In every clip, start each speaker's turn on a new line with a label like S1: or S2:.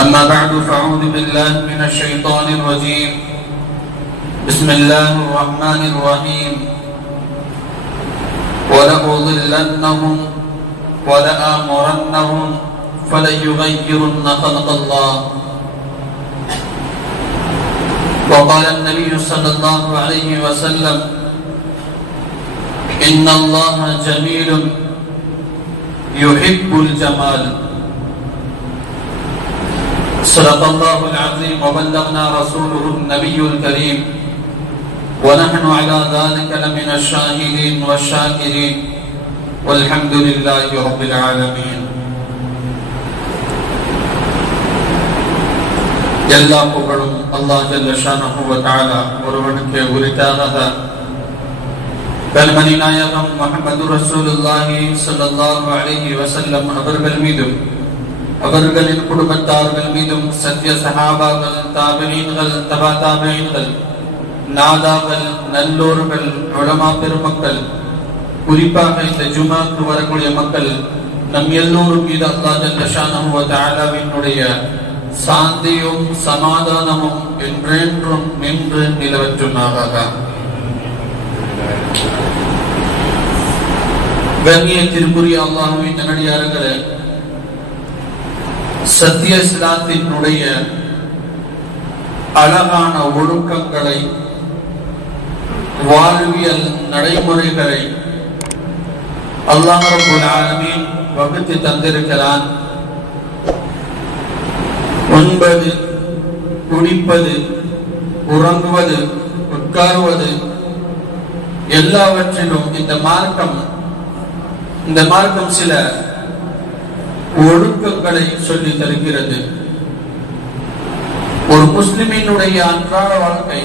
S1: أما بعد فأعوذ بالله من الشيطان الرجيم. بسم الله الرحمن الرحيم. ولأضلنهم ولآمرنهم فليغيرن خلق الله. وقال النبي صلى الله عليه وسلم إن الله جميل يحب الجمال. صدق الله العظيم وبلغنا رسوله النبي الكريم ونحن على ذلك لمن الشاهدين والشاكرين والحمد لله رب العالمين எல்லா புகழும் அல்லாஹ் ஜல்ல ஷானஹு வ தஆலா ஒருவனுக்கு உரித்தானத கல்மணி நாயகம் முஹம்மது ரசூலுல்லாஹி ஸல்லல்லாஹு அலைஹி வஸல்லம் அவர்கள் மீதும் அவர்களின் குடும்பத்தார்கள் மீதும் சத்திய சகாபாக்கள் தாபிரீன்கள் தபா தாபிரீன்கள் நாதாக்கள் நல்லோர்கள் உலமா பெருமக்கள் குறிப்பாக இந்த ஜுமாக்கு வரக்கூடிய மக்கள் நம் எல்லோரும் மீது அல்லாஹ் ஜல்ல சாந்தியும் சமாதானமும் என்றென்றும் நின்று நிலவற்றுமாக கண்ணியத்திற்குரிய அல்லாஹுவின் நல்லடியார்களே சத்திய இஸ்லாத்தினுடைய அழகான ஒழுக்கங்களை வாழ்வியல் நடைமுறைகளை அல்லாஹ் வகுத்து தந்திருக்கிறான். உண்பது குடிப்பது உறங்குவது உட்காருவது எல்லாவற்றிலும் இந்த மார்க்கம் இந்த மார்க்கம் சில ஒழுக்கங்களை சொல்லி தருகிறது. ஒரு முஸ்லிமினுடைய அன்றாட வாழ்க்கை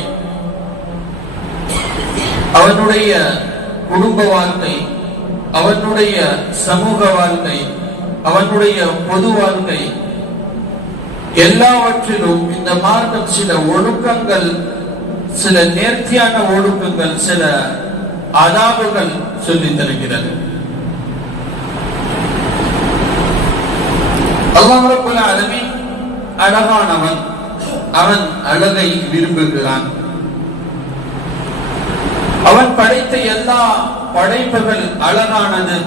S1: அவனுடைய குடும்ப வாழ்க்கை அவனுடைய சமூக வாழ்க்கை அவனுடைய பொது வாழ்க்கை எல்லாவற்றிலும் இந்த மார்க்கம் சில ஒழுக்கங்கள் சில நேர்த்தியான ஒழுக்கங்கள் சில அதாபுகள் சொல்லி தருகிறது. அல்லாஹரப்புல அலமி அழகானவன். அவன் அழகை விரும்புகிறான். அவன் படைத்த எல்லா படைப்புகள் அழகானது.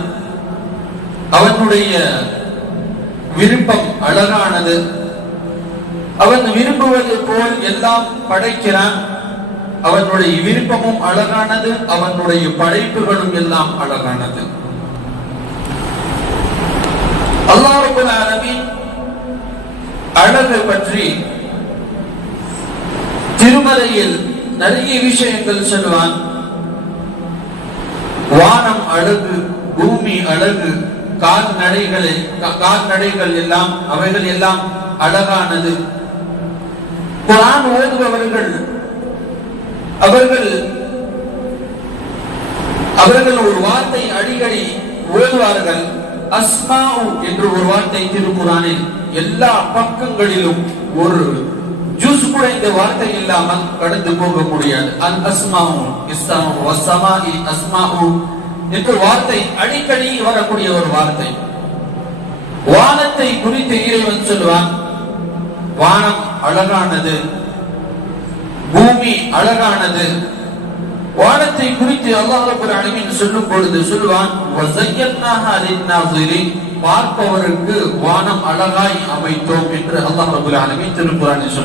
S1: அவனுடைய விருப்பம் அழகானது. அவன் விரும்புவது போல் எல்லாம் படைக்கிறான். அவனுடைய விருப்பமும் அழகானது அவனுடைய படைப்புகளும் எல்லாம் அழகானது. அல்லாஹின் அரபின் அழகு பற்றி திருமலையில் நிறைய விஷயங்கள் சொல்லுவான். வானம் அழகு பூமி அழகு கால்நடைகளை கால்நடைகள் எல்லாம் அவைகள் எல்லாம் அழகானது. குரான் ஓதுபவர்கள் அவர்கள் அவர்கள் ஒரு வார்த்தை அடிக்கடி ஓதுவார்கள். அஸ்மாவு என்று ஒரு வார்த்தை திருக்குறானில் எல்லா பக்கங்களிலும் ஒரு ஜூஸ் கூட இந்த வார்த்தை இல்லாமல் கடந்து போக முடியாது. அல் அஸ்மாவு இஸ்லாமு அஸ்மாவு என்று வார்த்தை அடிக்கடி வரக்கூடிய ஒரு வார்த்தை. வானத்தை குறித்து இறைவன் சொல்வான் வானம் அழகானது பூமி அழகானது வானத்தை குறித்து அல்லாஹ் அணிமின் சொல்லும் பொழுது சொல்வான் பார்ப்பவருக்கு வானம் அழகாய் அமைத்தோம் என்று அல்லாஹ் ரப்பல் ஆலமீன் திருக்குறானில்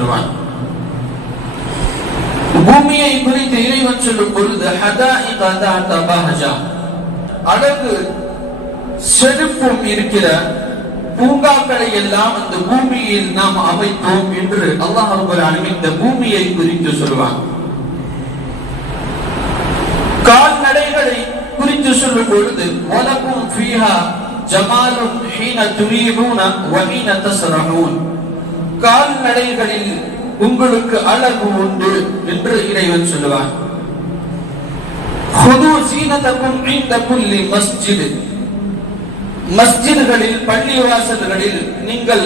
S1: பூமியை குறித்து இறைவன் சொல்லும் பொழுது ஹதாயிக தாத பஹஜா. அழகு செழிப்பும் இருக்கிற பூங்காக்களை எல்லாம் அந்த பூமியில் நாம் அமைத்தோம் என்று அல்லாஹ் ரப்பல் இந்த பூமியை குறித்து சொல்வான். கால்நடைகளை குறித்து சொல்லும் பொழுது வலக்கும் ஃபீஹா ஜமாலும் ஹீன துரீஹூன வஹீன தஸ்ரஹூன். கால்நடைகளில் உங்களுக்கு அழகு உண்டு என்று இறைவன் சொல்லுவான். ஹுது சீனதக்கும் இந்த குல்லி மஸ்ஜித். மஸ்ஜித்களில் பள்ளிவாசல்களில் நீங்கள்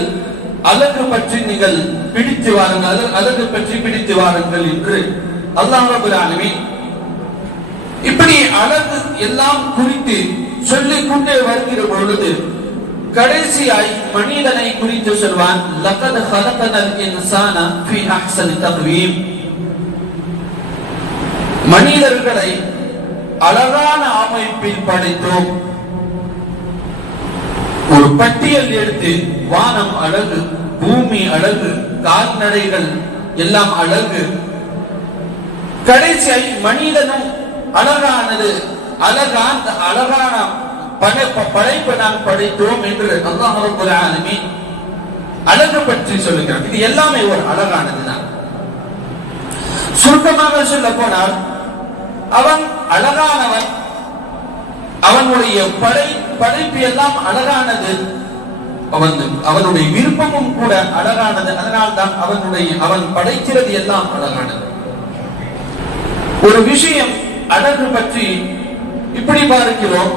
S1: அழகு பற்றி நீங்கள் பிடித்து வாருங்கள் அழகு பற்றி பிடித்து வாருங்கள் என்று அல்லாஹ் ரபுல் ஆலமீன் இப்படி அழகு எல்லாம் குறித்து சொல்லிக் கொண்டே வருகிற பொழுது கடைசியாய் மனிதனை குறித்து சொல்வான் லகத் ஹலகனல் இன்சான ஃபி அஹ்சனி தக்வீம். மனிதர்களை அழகான அமைப்பில் படைத்தோம். ஒரு பட்டியல் எடுத்து வானம் அழகு பூமி அழகு கால்நடைகள் எல்லாம் அழகு. கடைசியாய் மனிதனும் அழகானது. அழகான அழகான படைப்ப படைப்பை நாம் படைத்தோம் என்று அல்லாஹ் ரப்பல் ஆலமீன் அழகு பற்றி சொல்லுகிறார். இது எல்லாமே ஒரு அழகானதுதான் சுருக்கமாக சொல்ல போனால் அவன் அழகானவன். அவனுடைய படை படைப்பு எல்லாம் அழகானது. அவன் அவனுடைய விருப்பமும் கூட அழகானது. அதனால்தான் அவனுடைய அவன் படைக்கிறது எல்லாம் அழகானது. ஒரு விஷயம் அழகு பற்றி இப்படி பார்க்கிறோம்.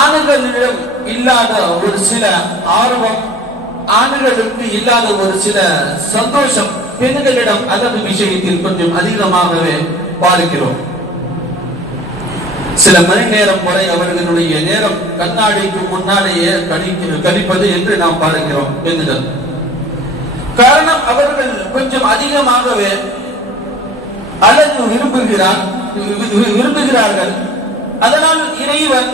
S1: ஆணுகளிடம் இல்லாத ஒரு சில ஆர்வம் ஆண்களுக்கு இல்லாத ஒரு சில சந்தோஷம் பெண்களிடம் அழகு விஷயத்தில் கொஞ்சம் அதிகமாகவே பார்க்கிறோம். சில மணி நேரம் வரை அவர்களுடைய நேரம் கண்ணாடிக்கு முன்னாலேயே கணி கழிப்பது என்று நாம் பார்க்கிறோம் பெண்கள். காரணம் அவர்கள் கொஞ்சம் அதிகமாகவே அல்லது விரும்புகிறார் வி- விரும்புகிறார்கள். அதனால் இறைவன்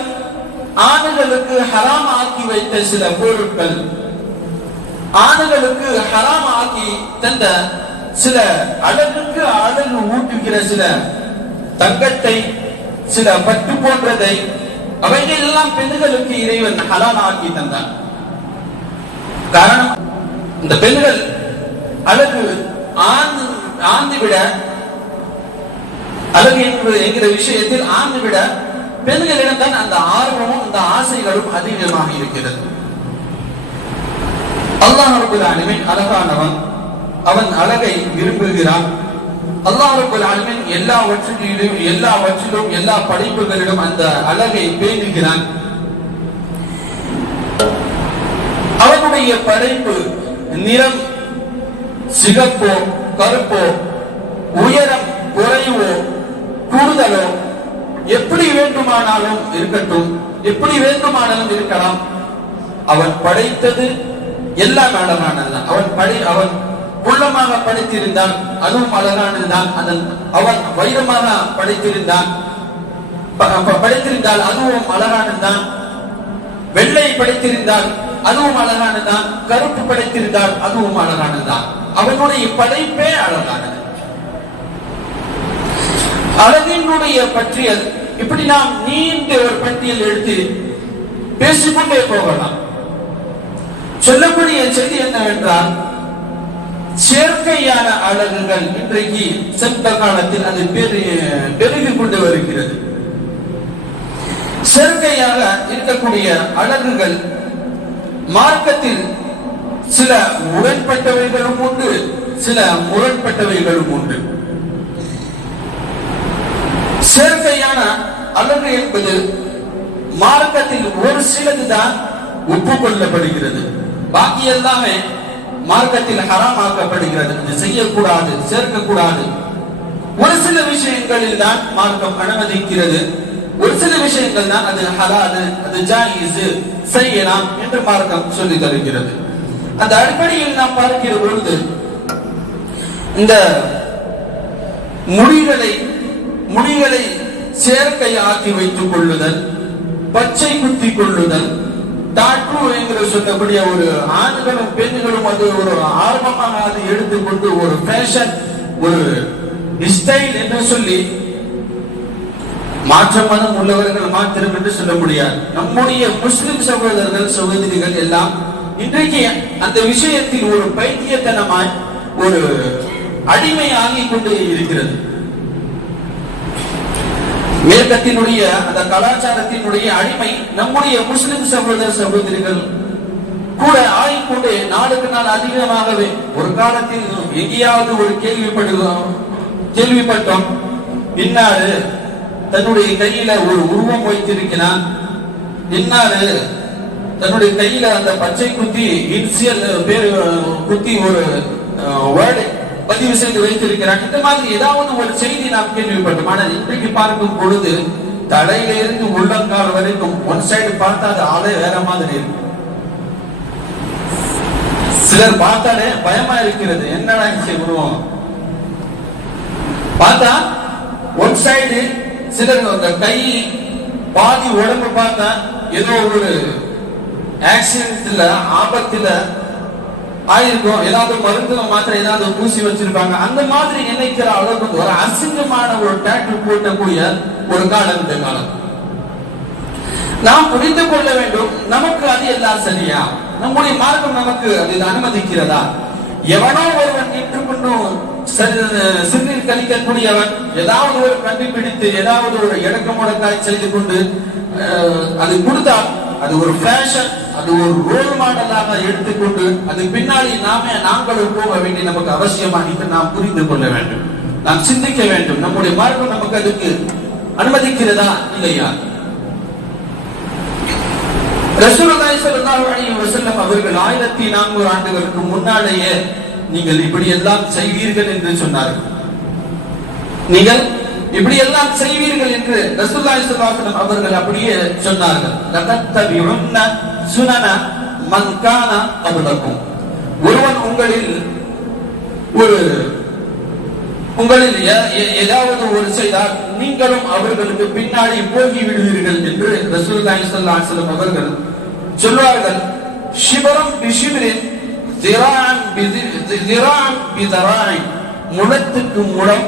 S1: ஆண்களுக்கு ஹராம் ஆக்கி வைத்த சில பொருட்கள் ஆண்களுக்கு ஹராம் ஆக்கி தந்த சில அழகுக்கு அழகு ஊட்டுகிற சில தங்கத்தை சில பட்டு போன்றதை அவைகள் எல்லாம் பெண்களுக்கு இறைவன் ஹலால் ஆக்கி தந்தான். காரணம் இந்த பெண்கள் அழகு ஆந்து ஆந்து விட அழகு என்பது என்கிற விஷயத்தில் ஆண்டு விட பெண்களிடம் தான் அந்த ஆர்வமும் அந்த ஆசைகளும் அதிகமாக இருக்கிறது. அல்லாஹ் ரபுல் அழகானவன். அவன் அழகை விரும்புகிறான். அல்லாஹ் ரபுல் ஆலமீன் எல்லாவற்றிலும் எல்லாவற்றிலும் எல்லா படைப்புகளிலும் அந்த அழகை பேணுகிறான். அவனுடைய படைப்பு நிறம் சிகப்போ கருப்போ உயரம் குறைவோ கூடுதலோ எப்படி வேண்டுமானாலும் இருக்கட்டும் எப்படி வேண்டுமானாலும் இருக்கலாம். அவன் படைத்தது எல்லாம் அழகானதுதான் அவன் படை அவன் உள்ளமாக படைத்திருந்தான் அதுவும் அழகானதுதான் அதன் அவன் வைரமாக படைத்திருந்தான். படைத்திருந்தால் அதுவும் அழகானதுதான் வெள்ளை படைத்திருந்தால் அதுவும் அழகானதுதான் கருப்பு படைத்திருந்தால் அதுவும் அழகானதுதான் அவனுடைய படைப்பே அழகானது. அழகினுடைய பற்றியல். இப்படி நாம் நீண்ட ஒரு பட்டியல் எடுத்து பேசிக்கொண்டே போகலாம். சொல்லக்கூடிய செய்தி என்னவென்றால் செயற்கையான அழகுகள் இன்றைக்கு சென்ற காலத்தில் அது பெரு கொண்டு வருகிறது. செயற்கையாக இருக்கக்கூடிய அழகுகள் மார்க்கத்தில் சில உடன்பட்டவைகளும் உண்டு சில முரண்பட்டவைகளும் உண்டு. சேர்க்கையான அழகு என்பது மார்க்கத்தில் ஒரு சிலதுதான் ஒப்புக்கொள்ளப்படுகிறது. பாக்கி எல்லாமே மார்க்கத்தில் ஹராமாக்கப்படுகிறது. இது செய்யக்கூடாது சேர்க்கக்கூடாது. ஒரு சில விஷயங்களில் தான் மார்க்கம் அனுமதிக்கிறது. ஒரு சில விஷயங்கள் தான் அது ஹராது அது ஜாயிஸ் செய்யலாம் என்று மார்க்கம் சொல்லி தருகிறது. அந்த அடிப்படையில் நாம் பார்க்கிற பொழுது இந்த முடிகளை முடிகளை சேர்க்கை ஆக்கி வைத்துக் கொள்ளுதல் பச்சை குத்தி கொள்ளுதல் டாட்டு என்று சொல்லக்கூடிய ஒரு ஆண்களும் பெண்களும் அது ஒரு ஆர்வமாக அது எடுத்துக்கொண்டு ஒரு ஃபேஷன் ஒரு ஸ்டைல் என்று சொல்லி மாற்ற மதம் உள்ளவர்கள் மாத்திரம் என்று சொல்ல முடியாது. நம்முடைய முஸ்லிம் சகோதரர்கள் சகோதரிகள் எல்லாம் இன்றைக்கு அந்த விஷயத்தில் ஒரு பைத்தியத்தனமாய் ஒரு அடிமையாகி கொண்டு இருக்கிறது. மேற்கத்தினுடைய அந்த கலாச்சாரத்தினுடைய அடிமை நம்முடைய முஸ்லிம் சகோதர சகோதரிகள் கூட ஆகிக்கொண்டு நாளுக்கு நாள் அதிகமாகவே ஒரு காலத்தில் எங்கேயாவது ஒரு கேள்விப்படுகிறோம் கேள்விப்பட்டோம். இன்னாரு தன்னுடைய கையில ஒரு உருவம் வைத்திருக்கிறான். இன்னாரு தன்னுடைய கையில அந்த பச்சை குத்தி இன்சியல் பேர் குத்தி ஒரு வேர்டு பதிவு செய்து வைத்திருக்கிறார். இந்த மாதிரி ஏதாவது ஒரு செய்தி நாம் கேள்விப்பட்டோம். ஆனால் இன்றைக்கு பார்க்கும் பொழுது தலையிலிருந்து உள்ளங்கால் வரைக்கும் ஒன் சைடு பார்த்தா அது ஆளே வேற மாதிரி இருக்கு. சிலர் பார்த்தாலே பயமா இருக்கிறது. என்னடா இங்க உருவம் பார்த்தா ஒன் சைடு சிலர் அந்த கை பாதி உடம்பு பார்த்தா ஏதோ ஒரு ஆக்சிடென்ட்ல ஆபத்துல ஆயிருக்கும். ஏதாவது மருந்து மாத்திரை ஏதாவது பூசி வச்சிருப்பாங்க. அந்த மாதிரி நினைக்கிற அளவுக்கு ஒரு அசிங்கமான ஒரு டேட்டு போட்டக்கூடிய ஒரு காலம் இந்த காலம். நாம் புரிந்து கொள்ள வேண்டும் நமக்கு அது எல்லாம் சரியா? நம்முடைய மார்க்கம் நமக்கு அது அனுமதிக்கிறதா? எவனோ ஒருவன் நின்று கொண்டும் சரி- சிறுநீர் கழிக்கக்கூடியவன் ஏதாவது ஒரு கண்டுபிடித்து ஏதாவது ஒரு இடக்க முடக்காய் செய்து கொண்டு அஹ், அது கொடுத்தால் அது ஒரு ஃபேஷன் அது ஒரு ரோல் மாடலாக எடுத்துக்கொண்டு அது பின்னாடி நாமே நாங்களும் போக வேண்டிய நமக்கு அவசியமா என்று நாம் புரிந்து கொள்ள வேண்டும். நாம் சிந்திக்க வேண்டும். நம்முடைய மார்க்கம் நமக்கு அதுக்கு அனுமதிக்கிறதா இல்லையா? அவர்கள் ஆயிரத்தி நானூறு ஆண்டுகளுக்கு முன்னாலேயே நீங்கள் இப்படி எல்லாம் செய்வீர்கள் என்று சொன்னார்கள். நீங்கள் இப்படி எல்லாம் செய்வீர்கள் என்று ரசூலுல்லாஹி சுல்லாசனம் அவர்கள் அப்படியே சொன்னார்கள். லதத்தபிஉன்ன சுனன மன் கான ஒருவன் உங்களில் ஒரு உங்களில் ஏதாவது ஒரு செய்தால் நீங்களும் அவர்களுக்கு பின்னாடி போகி விடுவீர்கள் என்று ரசூலுல்லாஹி ஸல்லல்லாஹு அவர்கள் சொல்வார்கள். சிவரம் பிஷிபரின் திரான் திரான் பிதராய் முளத்துக்கு முளம்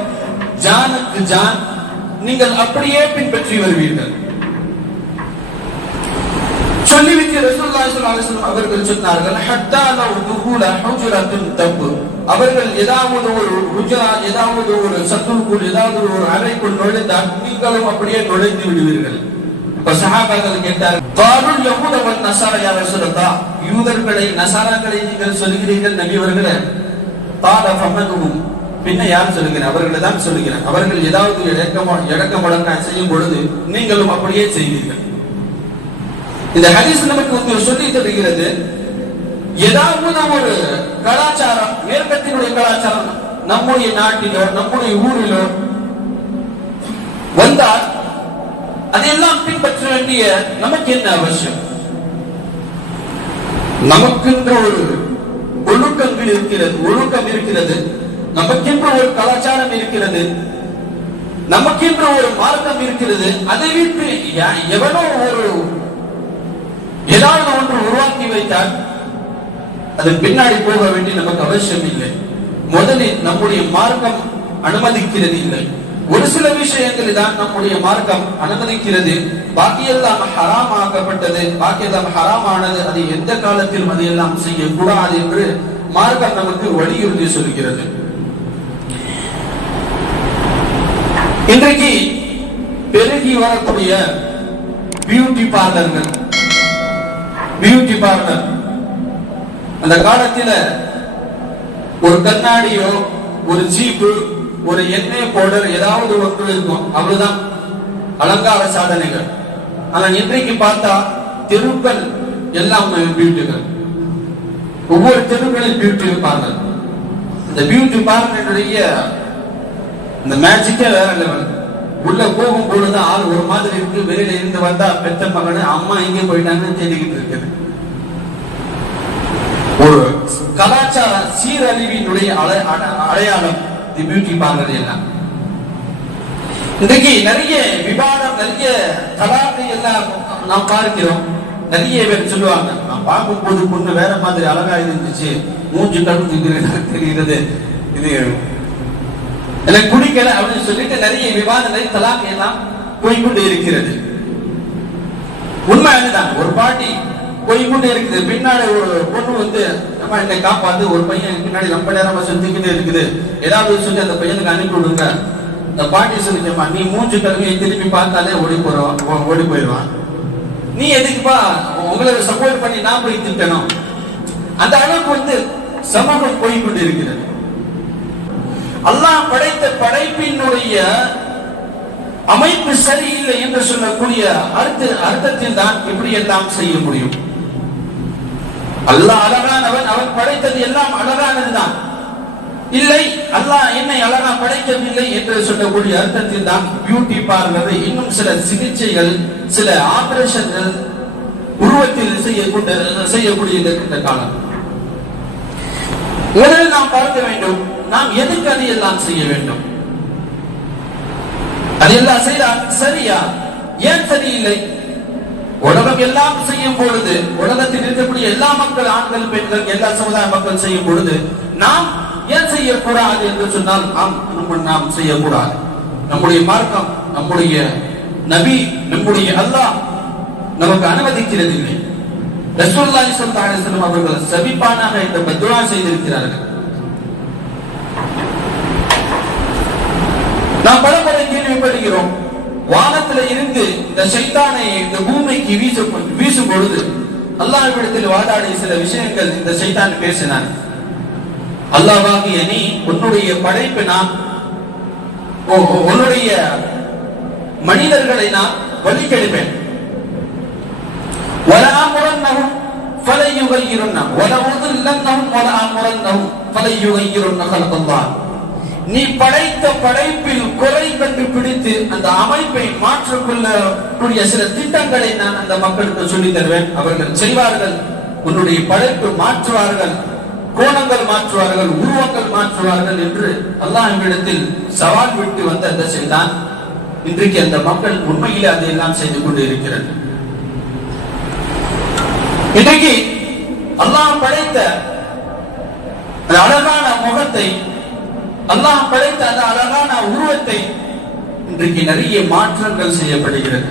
S1: ஜானுக்கு ஜான் நீங்கள் அப்படியே பின்பற்றி வருவீர்கள். சொல்லிவிட்டு ரசூலுல்லாஹி ஸல்லல்லாஹு அவர்கள் சொன்னார்கள் ஹத்தா லவ் துஹூல ஹுஜரத்துன் அவர்கள் ஏதாவது ஒரு ஹுஜரா ஏதாவது ஒரு சத்துருக்குள் ஏதாவது ஒரு அறைக்குள் நுழைந்தால் நீங்களும் அப்படியே நுழைந்து விடுவீர்கள். இப்ப சஹாபாக்கள் கேட்டார் காலுல் யஹூத வன் நஸாரா யா ரசூலல்லாஹ்? யூதர்களை நசாராக்களை நீங்கள் சொல்கிறீர்கள் நபி அவர்களே கால ஃபமனுஹும் பின்ன யார் சொல்லுகிறேன்? அவர்களை தான் சொல்லுகிறேன். அவர்கள் ஏதாவது இழக்க இழக்க செய்யும் பொழுது நீங்களும் அப்படியே செய்வீர்கள். இந்த ஹதீஸ் நமக்கு வந்து சொல்லி தருகிறது. ஏதாவது ஒரு கலாச்சாரம் மேற்கத்தினுடைய கலாச்சாரம் நம்முடைய நாட்டிலோ நம்முடைய ஊரிலோ வந்தால் அதையெல்லாம் பின்பற்ற வேண்டிய நமக்கு என்ன அவசியம்? நமக்குன்ற ஒரு ஒழுக்கங்கள் இருக்கிறது ஒழுக்கம் இருக்கிறது. நமக்கென்று ஒரு கலாச்சாரம் இருக்கிறது. நமக்கென்று ஒரு மார்க்கம் இருக்கிறது. அதை விட்டு எவனோ ஒரு ஏதாவது ஒன்று உருவாக்கி வைத்தால் அது பின்னாடி போக வேண்டிய நமக்கு அவசியம் இல்லை. முதலில் நம்முடைய மார்க்கம் அனுமதிக்கிறது இல்லை. ஒரு சில விஷயங்கள் தான் நம்முடைய மார்க்கம் அனுமதிக்கிறது. பாக்கியெல்லாம் ஹராம் ஆக்கப்பட்டது பாக்கியெல்லாம் ஹராம் ஆனது அது எந்த காலத்திலும் அதையெல்லாம் செய்யக்கூடாது என்று மார்க்கம் நமக்கு வலியுறுத்தி சொல்கிறது. இன்றைக்கு பெருகி வரக்கூடிய பியூட்டி பார்லர்கள் பியூட்டி பார்லர் அந்த காலத்தில் ஒரு கண்ணாடியோ ஒரு ஜீப்பு ஒரு எண்ணெய் பவுடர் ஏதாவது ஒன்று இருக்கும். அவ்வளவுதான். அலங்கார சாதனைகள். ஆனா இன்றைக்கு பார்த்தா தெருக்கள் எல்லாம் பியூட்டிகள் ஒவ்வொரு தெருக்களில் பியூட்டி பார்லர் இந்த பியூட்டி பார்லருடைய இந்த மேஜிக்கே வேற லெவல் உள்ள போகும் பொழுதுதான் ஆள் ஒரு மாதிரி இருக்கு வெளியில இருந்து வந்தா பெத்த மகனு அம்மா எங்க போயிட்டாங்கன்னு தேடிக்கிட்டு இருக்குது. ஒரு கலாச்சார சீரழிவினுடைய அட- அடையாளம் தி பியூட்டி பார்லர் எல்லாம் இன்றைக்கு நிறைய விவாதம் நிறைய கலாத்தை எல்லாம் நாம் பார்க்கிறோம். நிறைய பேர் சொல்லுவாங்க நான் பார்க்கும் போது பொண்ணு வேற மாதிரி அழகா இருந்துச்சு. மூச்சு கழுத்து தெரிகிறது. இது எனக்கு குடிக்கல அப்படின்னு சொல்லிட்டு நிறைய விவாதங்கள் தலாக் எல்லாம் போய்கொண்டு இருக்கிறது. உண்மை அதுதான். ஒரு பாட்டி போய்கொண்டு இருக்குது. பின்னாடி ஒரு பொண்ணு வந்து நம்ம என்னை காப்பாத்து. ஒரு பையன் பின்னாடி ரொம்ப நேரமா சுத்திக்கிட்டே இருக்குது. ஏதாவது சொல்லி அந்த பையனுக்கு அனுப்பி விடுங்க. இந்த பாட்டி சொல்லிச்சம்மா நீ மூஞ்சு கருமையை திரும்பி பார்த்தாலே ஓடி போறோம் ஓடி போயிடுவான். நீ எதுக்குப்பா? உங்களுக்கு சப்போர்ட் பண்ணி நான் போய் திட்டணும். அந்த அளவுக்கு வந்து சமூகம் போய்கொண்டு இருக்கிறது. அல்லாஹ் படைத்த படைப்பினுடைய அமைப்பு சரியில்லை என்று சொல்லக்கூடிய அர்த்த அர்த்தத்தில் தான் இப்படி எல்லாம் செய்ய முடியும். அல்லாஹ் அழகானவன் அவன் படைத்தது எல்லாம் அழகானதுதான் இல்லை அல்லாஹ் என்னை அழகா படைக்கவில்லை என்று சொல்லக்கூடிய அர்த்தத்தில் தான் பியூட்டி பார்லர் இன்னும் சில சிகிச்சைகள் சில ஆபரேஷன்கள் உருவத்தில் செய்யக்கூடிய செய்யக்கூடிய இந்த காலம். முதலில் நாம் பார்க்க வேண்டும். நாம் எதுக்கு அதை எல்லாம் செய்ய வேண்டும்? அதெல்லாம் செய்தால் சரியா? ஏன் சரியில்லை? உலகம் எல்லாம் செய்யும் பொழுது உலகத்தில் இருக்கக்கூடிய எல்லா மக்கள் ஆண்கள் பெண்கள் எல்லா சமுதாய மக்கள் செய்யும் பொழுது நாம் ஏன் செய்யக்கூடாது என்று சொன்னால் ஆம் நம்ம நாம் செய்யக்கூடாது. நம்முடைய மார்க்கம் நம்முடைய நபி நம்முடைய அல்லாஹ் நமக்கு அனுமதிக்கிறது இல்லை ரசூலுல்லாஹி ஸல்லல்லாஹு அலைஹி வஸல்லம் அவர்கள் சபிப்பானாக இந்த பத்வா செய்திருக்கிறார்கள். நாம் பல முறை கேள்விப்படுகிறோம் வானத்துல இருந்து இந்த சைத்தானை இந்த பூமிக்கு வீச வீசும் பொழுது அல்லாஹ்விடத்தில் வாதாடிய சில விஷயங்கள் இந்த சைத்தான் பேசினான் அல்லாஹ்வாகிய நீ உன்னுடைய படைப்பு நான் உ- உ- உன்னுடைய மனிதர்களை நான் வழிகெடுப்பேன் وَلَآمُرَنَّهُمْ فَلَيُغَيِّرُنَّ وَلَأُضِلَّنَّهُمْ وَلَآمُرَنَّهُمْ فَلَيُغَيِّرُنَّ خَلْقَ اللَّهِ நீ படைத்த படைப்பில் குறை கண்டுபிடித்து அந்த அமைப்பை மாற்றிக்கொள்ளக்கூடிய சில திட்டங்களை நான் அந்த மக்களுக்கு சொல்லித் தருவேன். அவர்கள் செய்வார்கள் உன்னுடைய படைப்பு மாற்றுவார்கள் கோணங்கள் மாற்றுவார்கள் உருவங்கள் மாற்றுவார்கள் என்று அல்லாஹ்விடத்தில் சவால் விட்டு வந்த அந்த செய்தான். இன்றைக்கு அந்த மக்கள் உண்மையிலே அதையெல்லாம் செய்து கொண்டு இருக்கிறது இன்றைக்கு அல்லாஹ் படைத்த அழகான முகத்தை அல்லாஹ் படைத்த அந்த அழகான உருவத்தை இன்றைக்கு நிறைய மாற்றங்கள் செய்யப்படுகிறது.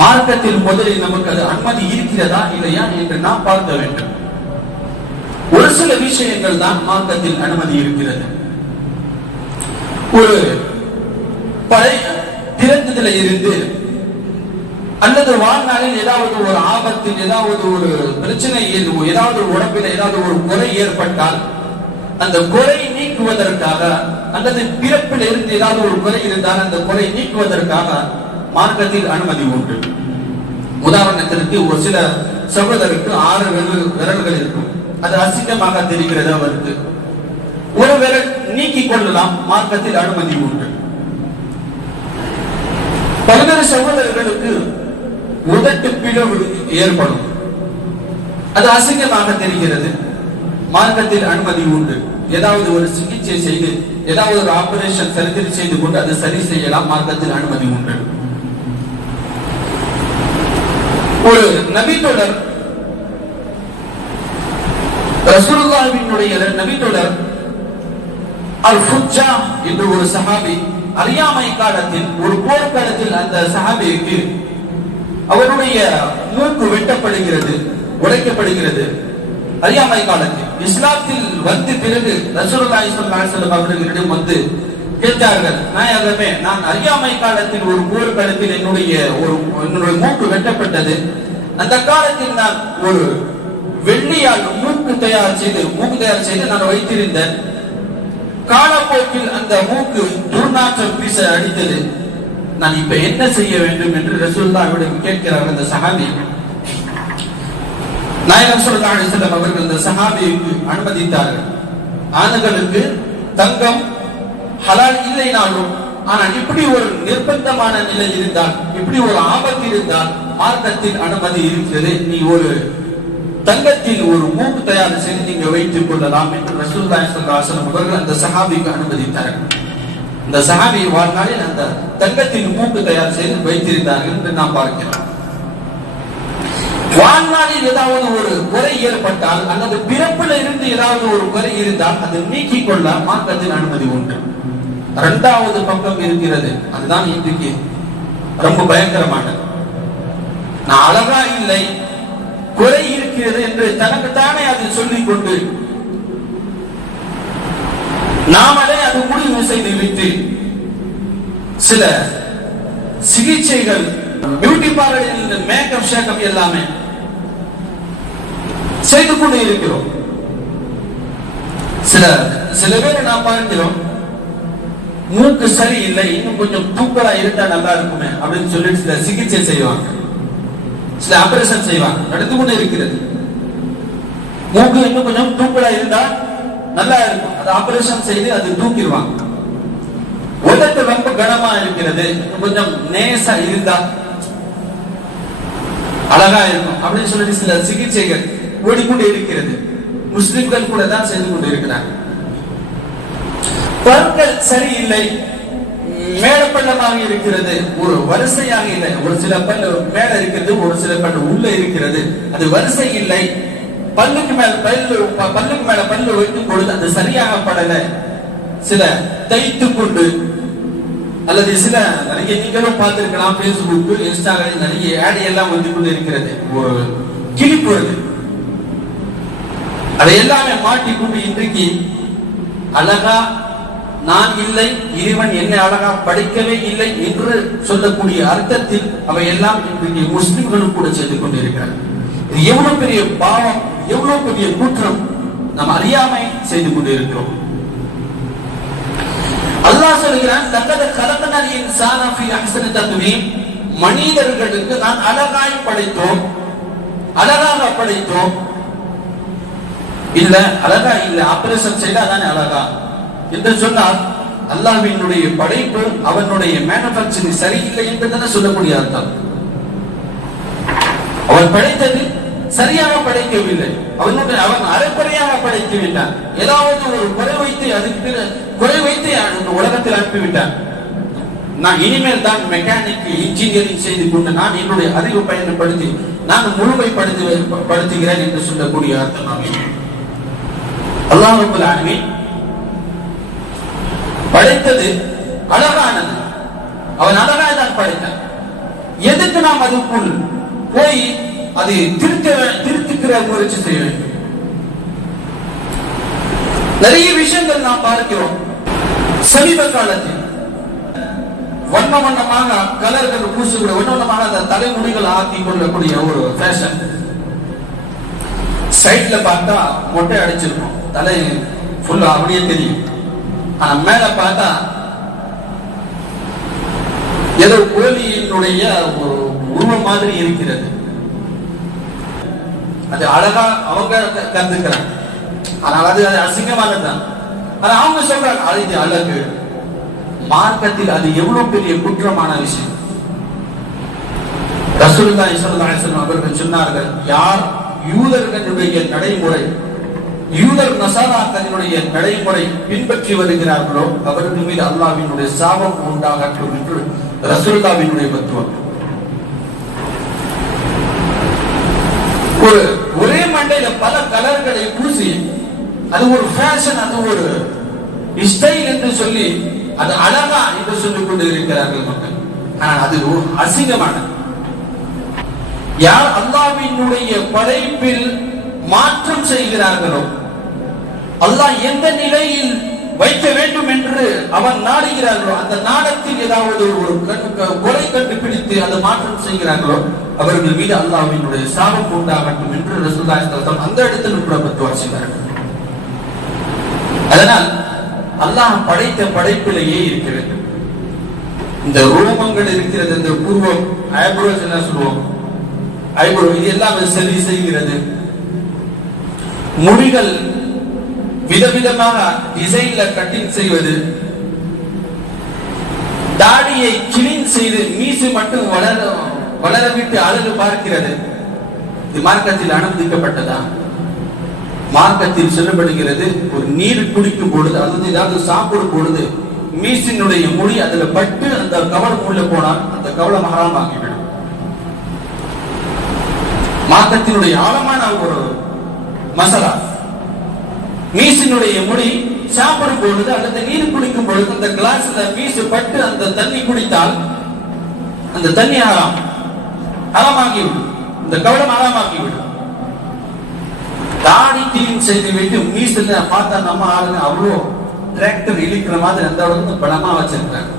S1: மார்க்கத்தில் முதலில் நமக்கு அது அனுமதி இருக்கிறதா இல்லையா என்று நாம் பார்க்க வேண்டும். ஒரு சில விஷயங்கள் தான் மார்க்கத்தில் அனுமதி இருக்கிறது. ஒரு பழைய பிறந்ததுல இருந்து அல்லது வாழ்நாளில் ஏதாவது ஒரு ஆபத்தில் ஏதாவது ஒரு பிரச்சனை ஏதாவது ஒரு உடம்பில் ஏதாவது ஒரு குறை ஏற்பட்டால் அந்த குறை நீக்குவதற்காக அல்லது பிறப்பில் இருந்து ஏதாவது ஒரு குறை இருந்தால் அந்த குறை நீக்குவதற்காக மார்க்கத்தில் அனுமதி உண்டு. உதாரணத்திற்கு ஒரு சில சகோதரருக்கு ஆறு விரல் விரல்கள் இருக்கும். அது அசிங்கமாக தெரிகிறது அவருக்கு. ஒரு விரல் நீக்கிக் கொள்ளலாம் மார்க்கத்தில் அனுமதி உண்டு. பல்வேறு சகோதரர்களுக்கு உதட்டு பிளவு ஏற்படும். அது அசிங்கமாக தெரிகிறது. மார்க்கத்தில் அனுமதி உண்டு. ஏதாவது ஒரு சிகிச்சை செய்து ஏதாவது ஒரு ஆபரேஷன் சர்ஜரி செய்து கொண்டு அதை சரி செய்யலாம். மார்க்கத்தில் அனுமதி உண்டு. ஒரு நபித்தொடர் ரசூலுல்லாஹினுடைய நபித்தொடர் அல் ஃபுஜ்ஜா என்று ஒரு சஹாபி அறியாமை காலத்தில் ஒரு போர்க்காலத்தில் அந்த சஹாபிக்கு அவருடைய மூக்கு வெட்டப்படுகிறது உடைக்கப்படுகிறது. அறியாமை காலத்தில். இஸ்லாத்தில் வந்து பிறகு ரசூலுல்லாஹி ஸல்லல்லாஹு அவர்களிடம் வந்து கேட்டார்கள் நாயகமே நான் அறியாமை காலத்தில் ஒரு போர் காலத்தில் என்னுடைய ஒரு என்னுடைய மூக்கு வெட்டப்பட்டது. அந்த காலத்தில் நான் ஒரு வெள்ளியால் மூக்கு தயார் செய்து மூக்கு தயார் செய்து நான் வைத்திருந்தேன். காலப்போக்கில் அந்த மூக்கு துர்நாற்றம் வீச அடித்தது. நான் இப்ப என்ன செய்ய வேண்டும்? என்று ரசூலுல்லாஹ்விடம் கேட்கிறார் அந்த சஹாபி. நாயகம் ஸல்லல்லாஹு செல்லம் அவர்கள் அந்த சஹாபிக்கு அனுமதித்தார்கள். ஆண்களுக்கு தங்கம் ஹலால் இல்லைனாலும் ஆனால் இப்படி ஒரு நிர்பந்தமான நிலை இருந்தால் இப்படி ஒரு ஆபத்து இருந்தால் மார்க்கத்தில் அனுமதி இருக்கிறது. நீ ஒரு தங்கத்தில் ஒரு மூக்கு தயார் செய்து நீங்க வைத்துக் கொள்ளலாம் என்று ரசூலுல்லாஹி ஸல்லல்லாஹு அவர்கள் அந்த சஹாபிக்கு அனுமதித்தார்கள். இந்த சஹாபி வாழ்நாளில் அந்த தங்கத்தில் மூக்கு தயார் செய்து வைத்திருந்தார்கள் என்று நாம் பார்க்கிறோம். வாழ்நாளில் ஏதாவது ஒரு குறை ஏற்பட்டால் அல்லது பிறப்பில் இருந்து ஏதாவது ஒரு குறை இருந்தால் அதை நீக்கிக் கொள்ள மார்க்கத்தின் அனுமதி உண்டு. இரண்டாவது பக்கம் இருக்கிறது. அதுதான் இன்றைக்கு ரொம்ப பயங்கரமானது. நான் அழகா இல்லை குறை இருக்கிறது என்று தனக்கு தானே அது சொல்லிக் கொண்டு நாமளே அது முடிவு செய்து விட்டு சில சிகிச்சைகள் பியூட்டி பார்லரில் மேக்கப் ஷேக்கப் எல்லாமே செய்து கொண்டு இருக்கிறோம். சில சில பேர் நான் பார்க்கிறோம் மூக்கு சரியில்லை இன்னும் கொஞ்சம் தூக்கலா இருந்தா நல்லா இருக்குமே அப்படின்னு சொல்லிட்டு சில சிகிச்சை செய்வாங்க. சில ஆபரேஷன் செய்வாங்க. நடந்து கொண்டு இருக்கிறது. மூக்கு இன்னும் கொஞ்சம் தூக்கலா இருந்தா நல்லா இருக்கும். அது ஆபரேஷன் செய்து அது தூக்கிடுவாங்க. உதட்டு ரொம்ப கனமா இருக்கிறது. கொஞ்சம் நேசா இருந்தா அழகா இருக்கும். அப்படின்னு சொல்லிட்டு சில சிகிச்சைகள் ஓடிக்கொண்டு இருக்கிறது. முஸ்லிம்கள் கூட தான் செய்து கொண்டு இருக்கிறார் பற்கள் சரியில்லை. மேடப்பள்ளமாக இருக்கிறது. ஒரு வரிசையாக இல்லை. ஒரு சில பல்லு மேல இருக்கிறது ஒரு சில பல்லு உள்ள இருக்கிறது. அது வரிசை இல்லை. பல்லுக்கு மேல பல்லு பல்லுக்கு மேல பல்லு வைக்கும் பொழுது அது சரியாக படல சில தைத்து கொண்டு அல்லது சில நிறைய நீங்களும் பார்த்திருக்கலாம் பேஸ்புக் இன்ஸ்டாகிராம் நிறைய ஆட் எல்லாம் வந்து கொண்டு இருக்கிறது ஒரு கிளிப்பு அது அதை எல்லாமே மாட்டிக்கொண்டு இன்றைக்கு அழகா நான் இல்லை இறைவன் என்னை அழகா படைக்கவே இல்லை என்று சொல்லக்கூடிய அர்த்தத்தில் அவை எல்லாம் இன்றைக்கு முஸ்லிம்களும் கூட செய்து கொண்டிருக்கிறார். இது எவ்வளவு பெரிய பாவம் எவ்வளவு பெரிய குற்றம் நாம் அறியாமை செய்து கொண்டிருக்கிறோம். அல்லாஹ் சொல்கிறான் லக்கத கலக்கனல் இன்சான ஃபீ அஹ்சனி தக்வீம் மனிதர்களுக்கு நான் அழகாய் படைத்தோம். அழகாக படைத்தோம். இல்ல அழகா இல்ல. ஆபரேஷன் செய்தா தானே அழகா. என்று சொன்னால் அல்லாஹ்வினுடைய படைப்பு அவனுடைய மேனுபேக்சரிங் சரியில்லை என்று தானே சொல்லக்கூடிய அர்த்தம் அவன் படைத்தது சரியாக படைக்கவில்லை. அவனுடைய அவன் அழைப்பறையாக படைத்து விட்டான் ஏதாவது ஒரு குறை வைத்து அதுக்கு பிற- குறை வைத்து உலகத்தில் அனுப்பிவிட்டான். நான் இனிமேல் தான் மெக்கானிக் இன்ஜினியரிங் செய்து கொண்டு நான் என்னுடைய அறிவு பயன்படுத்தி நான் முழுமைப்படுத்தி படுத்துகிறேன் என்று சொல்லக்கூடிய அர்த்தம் நாம் அல்லாஹ் ரப்பல் படைத்தது அழகானது. அவன் அழகாய் தான் படைத்தான். எதுக்கு நாம் அதுக்குள் போய் அதை திருத்த திருத்துக்கிற திருத்திக்கிற முயற்சி செய்ய வேண்டும். நிறைய விஷயங்கள் நாம் பார்க்கிறோம். சமீப காலத்தில். வண்ண வண்ணமாக கலர்கள் பூசுகிற வண்ண வண்ணமாக அந்த தலைமுடிகள் ஆக்கி கொள்ளக்கூடிய ஒரு ஃபேஷன் சைட்ல பார்த்தா மொட்டை அடிச்சிருக்கும். தலை ஃபுல்லா அப்படியே தெரியும். ஆனா மேல பார்த்தா ஏதோ கோழியினுடைய ஒரு உருவம் மாதிரி இருக்கிறது. அது அழகா அவங்க கத்துக்கிறாங்க. ஆனால் அது அது அசிங்கமானதுதான். ஆனா அவங்க சொல்றாங்க அது இது அழகு. மார்க்கத்தில் அது எவ்வளவு பெரிய குற்றமான விஷயம். ரசூலுல்லாஹி ஸல்லல்லாஹு அலைஹி அவர்கள் சொன்னார்கள் யார் யூதர்களுடைய நடைமுறை யூதர் நசாராக்களினுடைய நடைமுறை பின்பற்றி வருகிறார்களோ அவர்கள் மீது அல்லாவினுடைய சாபம் உண்டாகட்டும் என்று ரசூல்லாவினுடைய பத்துவம். ஒரு ஒரே பல கலர்களை பூசி அது ஒரு ஃபேஷன் அது ஒரு ஸ்டைல் என்று சொல்லி அது அழகா என்று சொல்லிக் கொண்டு இருக்கிறார்கள் மக்கள். ஆனால் அது ஒரு அசிங்கமானது. யார் அல்லாவினுடைய படைப்பில் மாற்றம் செய்கிறார்களோ அல்லாஹ் எந்த நிலையில் வைக்க வேண்டும் என்று அவன் நாடுகிறார்களோ அந்த நாடத்தில் ஏதாவது ஒரு கண் க- அந்த மாற்றம் செய்கிறார்களோ அவர்கள் மீது அல்லாஹ்வினுடைய சாபம் உண்டாகட்டும் என்று ரசூலுல்லாஹி ஸல்லல்லாஹு அந்த இடத்தில் கூட பத்துவா செய்தார்கள் அதனால் அல்லாஹ் படைத்த படைப்பிலேயே இருக்க வேண்டும். இந்த ரூபங்கள் இருக்கிறது இந்த பூர்வம் ஐப்ரோஸ் என்ன சொல்லுவோம்? ஐப்ரோ இது எல்லாம் சரி செய்கிறது. முடிகள் விதவிதமாக டிசைன்ல கட்டிங் செய்வது தாடியை கிளீன் செய்து மீசு மட்டும் வளர வளர விட்டு அழகு பார்க்கிறது. இது மார்க்கத்தில் அனுமதிக்கப்பட்டதா? மார்க்கத்தில் சொல்லப்படுகிறது ஒரு நீர் குடிக்கும் பொழுது அல்லது ஏதாவது சாப்பிடும் பொழுது மீசினுடைய மொழி அதுல பட்டு அந்த கவலம் உள்ள போனால் அந்த கவலம் ஹராமாகிவிடும். மார்க்கத்தினுடைய ஆழமான ஒரு மசாலா. மீசினுடைய மொழி சாப்பிடும் பொழுது அல்லது நீர் குடிக்கும் பொழுது அந்த கிளாஸ்ல மீசு பட்டு அந்த தண்ணி குடித்தால் அந்த தண்ணி ஆறாம். அறமாகிவிடும் இந்த கவலம் அறமாகிவிடும் தாடி கிளீன் செய்து விட்டு மீசுல பார்த்தா நம்ம ஆளுங்க அவ்வளோ டிராக்டர் இழுக்கிற மாதிரி அந்த அளவுக்கு பணமா வச்சிருக்காங்க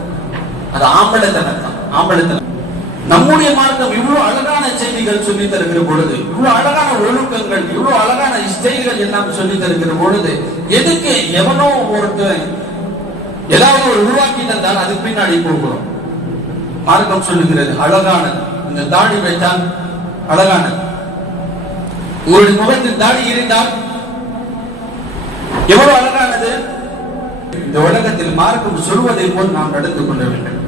S1: அது ஆம்பளைத்தனம் தான் ஆம்பளைத்தனம். நம்முடைய மார்க்கம் இவ்வளவு அழகான செய்திகள் சொல்லி தருகிற பொழுது இவ்வளவு அழகான ஒழுக்கங்கள் இவ்வளவு அழகான இஷ்டைகள் எல்லாம் சொல்லி தருகிற பொழுது எதுக்கு எவனோ ஒருத்தன் ஏதாவது ஒரு உருவாக்கி தந்தால் அதுக்கு பின்னாடி போகிறோம்? மார்க்கம் சொல்லுகிறது அழகானது. இந்த தாடி வைத்தால் அழகானது. உங்களுடைய முகத்தில் தாடி இருந்தால் எவ்வளவு அழகானது? இந்த உலகத்தில் மார்க்கம் சொல்வதை போல் நாம் நடந்து கொள்ள வேண்டும்.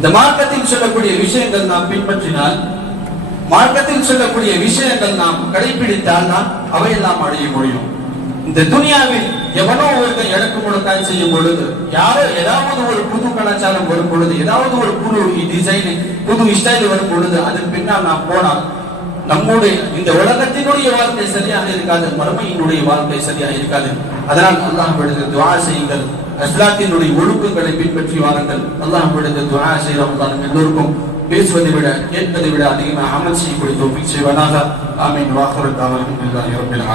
S1: இந்த மார்க்கத்தில் சொல்லக்கூடிய விஷயங்கள் நாம் பின்பற்றினால் மார்க்கத்தில் சொல்லக்கூடிய விஷயங்கள் நாம் கடைபிடித்தால் தான் அவையெல்லாம் அடைய முடியும். இந்த துனியாவில் எவனோ ஒருத்தன் எனக்கு முடக்காய் செய்யும் பொழுது யாரோ ஏதாவது ஒரு புது கலாச்சாரம் வரும் பொழுது ஏதாவது ஒரு புது டிசைன் புது ஸ்டைல் வரும் பொழுது அதன் பின்னால் நாம் போனால் நம்முடைய இந்த உலகத்தினுடைய வாழ்க்கை சரியாக இருக்காது மறுமையினுடைய வாழ்க்கை சரியாக இருக்காது. அதனால் அல்லாஹ் விடுத்து துவா செய்யுங்கள். இஸ்லாத்தினுடைய ஒழுக்கங்களை பின்பற்றி வாருங்கள். அல்லாஹ் விடுத்து துவா செய்கிறோம் நம் எல்லோருக்கும் பேசுவதை விட கேட்பதை விட அதிகமாக அமல் செய்யக்கூடிய தோப்பிக் செய்வதாக ஆமீன். வாக்குறுத்தாவல் ரப்பில்